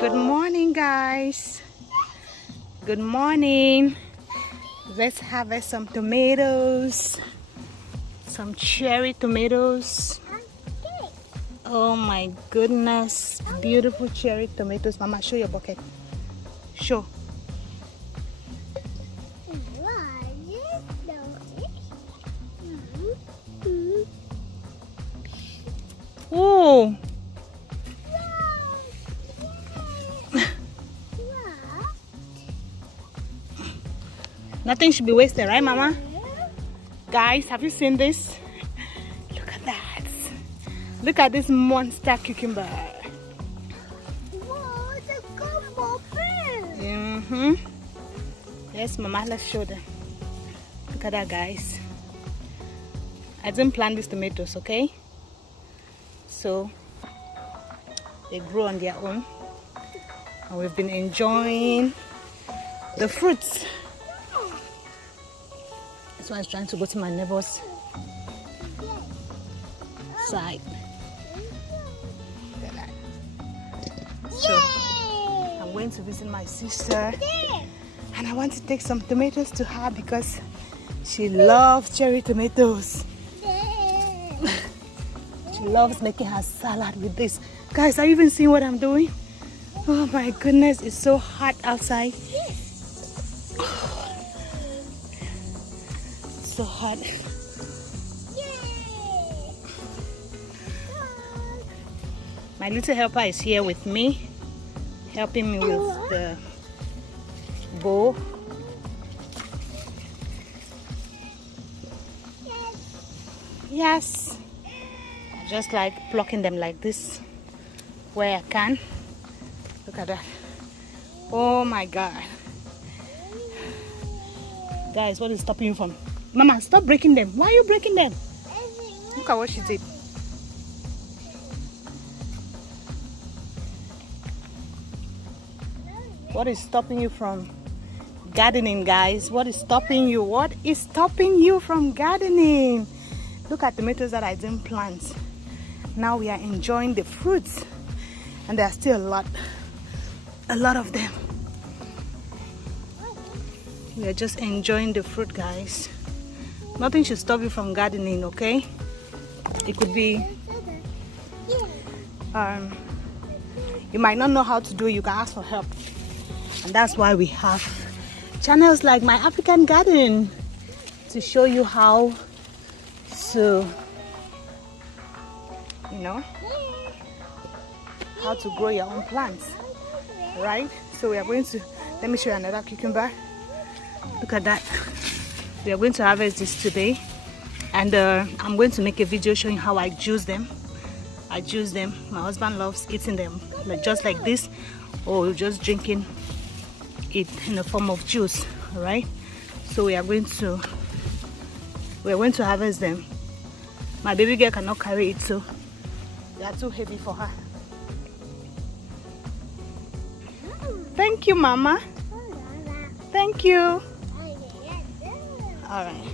Good morning, guys. Good morning. Let's harvest some tomatoes. Some cherry tomatoes. Oh my goodness. Beautiful cherry tomatoes. Mama, show your bucket. Show. Oh. Nothing should be wasted, right, Mama? Guys, have you seen this? Look at that. Look at this monster cucumber. Wow, it's a combo fish. Yes, Mama, let's show them. Look at that, guys. I didn't plant these tomatoes, okay? So they grow on their own. And we've been enjoying the fruits. So I was trying to go to my neighbor's side. Look at that. So I'm going to visit my sister, and I want to take some tomatoes to her because she loves cherry tomatoes. She loves making her salad with this. Guys, are you even seeing what I'm doing? Oh my goodness, it's so hot outside. So hot. My little helper is here with me, helping me with the bowl. Yes. I just like plucking them like this where I can. Look at that. Oh my God. Guys, what is stopping you from? Mama, stop breaking them. Why are you breaking them? Look at what she did. What is stopping you from gardening, guys? What is stopping you? What is stopping you from gardening? Look at tomatoes that I didn't plant. Now we are enjoying the fruits. And there are still a lot of them. We are just enjoying the fruit, guys. Nothing should stop you from gardening, okay? It could be you might not know how to do it. You can ask for help, and that's why we have channels like My African Garden to show you how to, you know, how to grow your own plants, right? So we are going to, let me show you another cucumber. Look at that. We are going to harvest this today, and I'm going to make a video showing how I juice them. I juice them. My husband loves eating them just like this, or just drinking it in the form of juice. All right. So we are going to harvest them. My baby girl cannot carry it, so they are too heavy for her. Thank you, Mama. Thank you. All right.